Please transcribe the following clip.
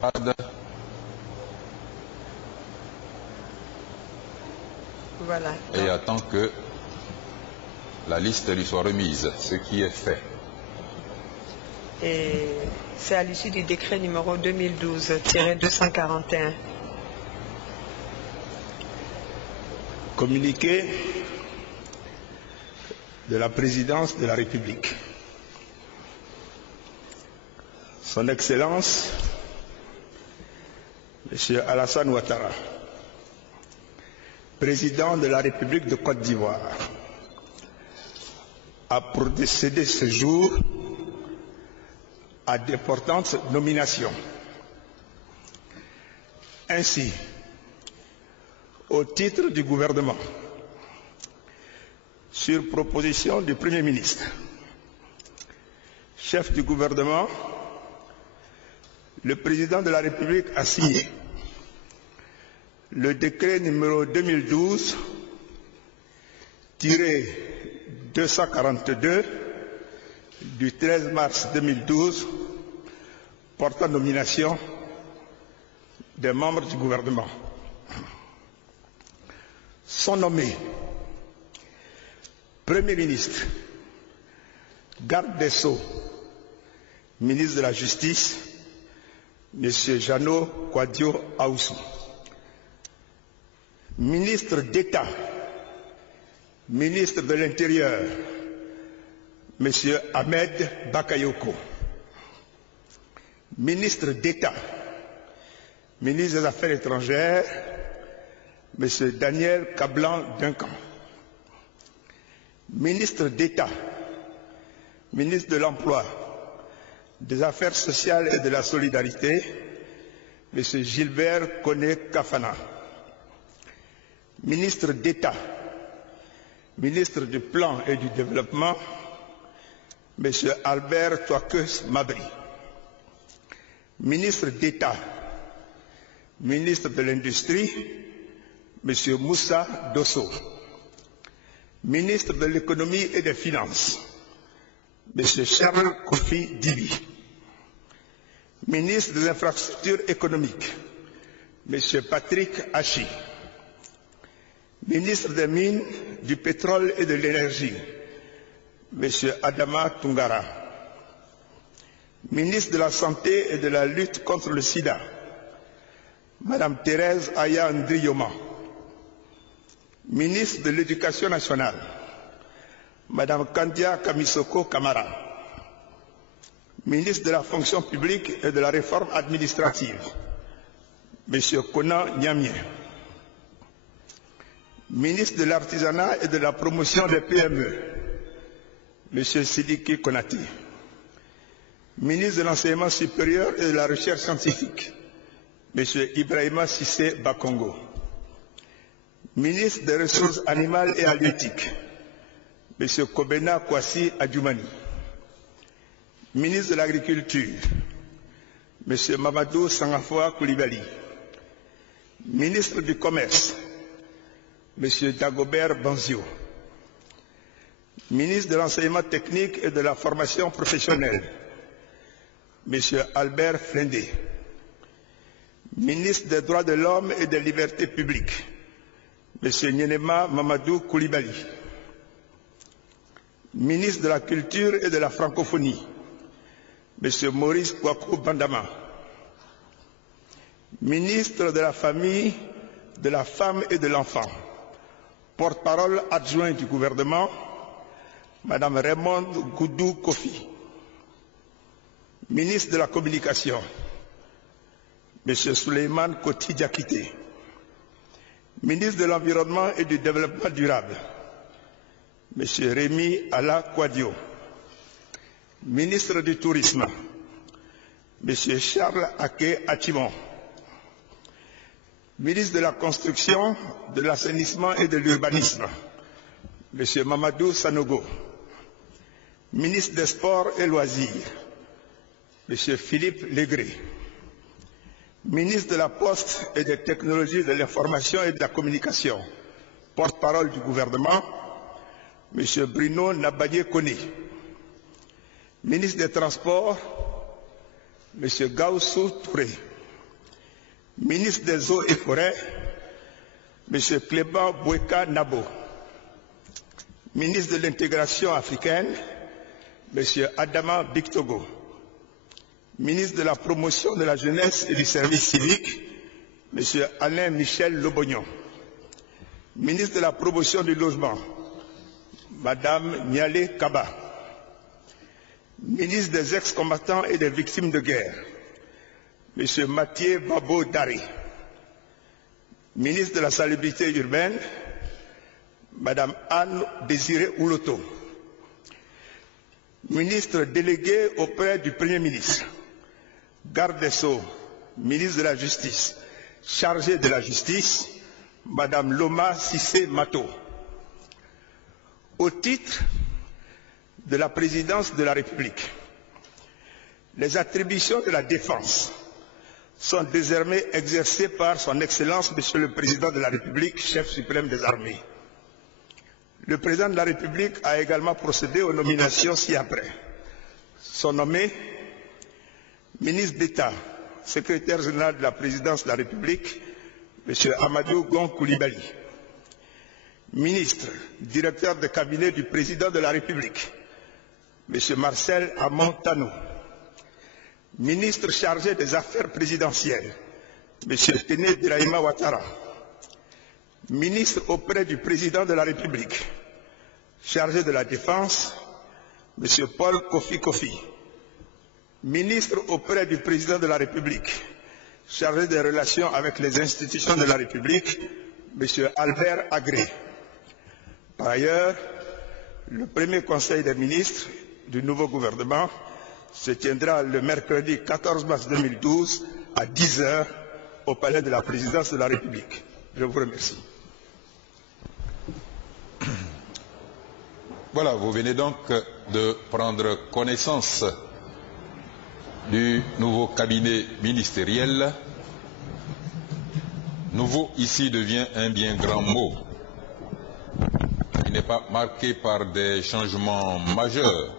Voilà. Et attend que la liste lui soit remise, ce qui est fait. Et c'est à l'issue du décret numéro 2012-241. Communiqué de la présidence de la République. Son Excellence, M. Alassane Ouattara, président de la République de Côte d'Ivoire, a procédé ce jour à d'importantes nominations. Ainsi, au titre du gouvernement, sur proposition du Premier ministre, chef du gouvernement, le président de la République a signé le décret numéro 2012-242 du 13 mars 2012 portant nomination des membres du gouvernement. Sont nommés Premier ministre, garde des Sceaux, ministre de la Justice, M. Jeannot Kouadio Aoussou. Ministre d'État, ministre de l'Intérieur, M. Ahmed Bakayoko. Ministre d'État, ministre des Affaires étrangères, M. Daniel Kablan-Duncan. Ministre d'État, ministre de l'Emploi, des Affaires sociales et de la Solidarité, M. Gilbert Koné-Kafana. Ministre d'État, ministre du Plan et du Développement, M. Albert Touakeus Mabri. Ministre d'État, ministre de l'Industrie, M. Moussa Dosso. Ministre de l'Économie et des Finances, M. Charles Kofi Dibi. Ministre des Infrastructures économiques, M. Patrick Hachi. Ministre des Mines, du Pétrole et de l'Énergie, M. Adama Tungara. Ministre de la Santé et de la lutte contre le sida, Mme Thérèse Aya Ndriyoma. Ministre de l'Éducation nationale, Mme Kandia Kamisoko Kamara. Ministre de la Fonction publique et de la Réforme administrative, M. Kona Niamien. Ministre de l'Artisanat et de la Promotion des PME, M. Sidiki Konati. Ministre de l'Enseignement supérieur et de la Recherche scientifique, M. Ibrahima Sissé Bakongo. Ministre des Ressources animales et halieutiques, M. Kobena Kwasi Adjoumani. Ministre de l'Agriculture, M. Mamadou Sangafoa Koulibaly. Ministre du Commerce, M. Dagobert Banzio. Ministre de l'Enseignement technique et de la formation professionnelle, M. Albert Flendé. Ministre des Droits de l'Homme et des Libertés publiques, M. Nyenema Mamadou Koulibaly. Ministre de la Culture et de la Francophonie, M. Maurice Kouakou Bandama. Ministre de la Famille, de la Femme et de l'Enfant, porte-parole adjoint du gouvernement, Mme Raymond Goudou Kofi. Ministre de la Communication, M. Souleymane Koti Diakité. Ministre de l'Environnement et du Développement durable, M. Rémi Ala Kouadio. Ministre du Tourisme, M. Charles Ake Achimon. Ministre de la Construction, de l'Assainissement et de l'Urbanisme, M. Mamadou Sanogo. Ministre des Sports et Loisirs, M. Philippe Légré. Ministre de la Poste et des Technologies de l'Information et de la Communication, porte-parole du gouvernement, M. Bruno Nabadie Kone. Ministre des Transports, M. Gaussou Touré. Ministre des Eaux et Forêts, M. Clément Boueka Nabo. Ministre de l'Intégration africaine, M. Adama Bictogo. Ministre de la Promotion de la Jeunesse et du Service civique, M. Alain Michel Lobognon. Ministre de la Promotion du Logement, Mme Niale Kaba. Ministre des ex-combattants et des victimes de guerre, M. Mathieu Babo Dari. Ministre de la Salubrité urbaine, Mme Anne Désiré Ouloto. Ministre délégué auprès du Premier ministre, Garde des Sceaux, ministre de la Justice, chargé de la Justice, Mme Loma Sissé Mato. Au titre de la présidence de la République, les attributions de la défense sont désormais exercées par son Excellence, Monsieur le Président de la République, chef suprême des armées. Le Président de la République a également procédé aux nominations ci-après. Sont nommés ministre d'État, secrétaire général de la Présidence de la République, M. Amadou Gon Coulibaly. Ministre, directeur de cabinet du Président de la République, M. Marcel Amon Tanou. Ministre chargé des Affaires présidentielles, M. Téné Diraïma Ouattara. Ministre auprès du Président de la République, chargé de la Défense, M. Paul Kofi Kofi. Ministre auprès du Président de la République, chargé des relations avec les institutions de la République, M. Albert Agré. Par ailleurs, le premier Conseil des ministres du nouveau gouvernement se tiendra le mercredi 14 mars 2012 à 10 h au Palais de la Présidence de la République. Je vous remercie. Voilà, vous venez donc de prendre connaissance du nouveau cabinet ministériel. Nouveau ici devient un bien grand mot. Il n'est pas marqué par des changements majeurs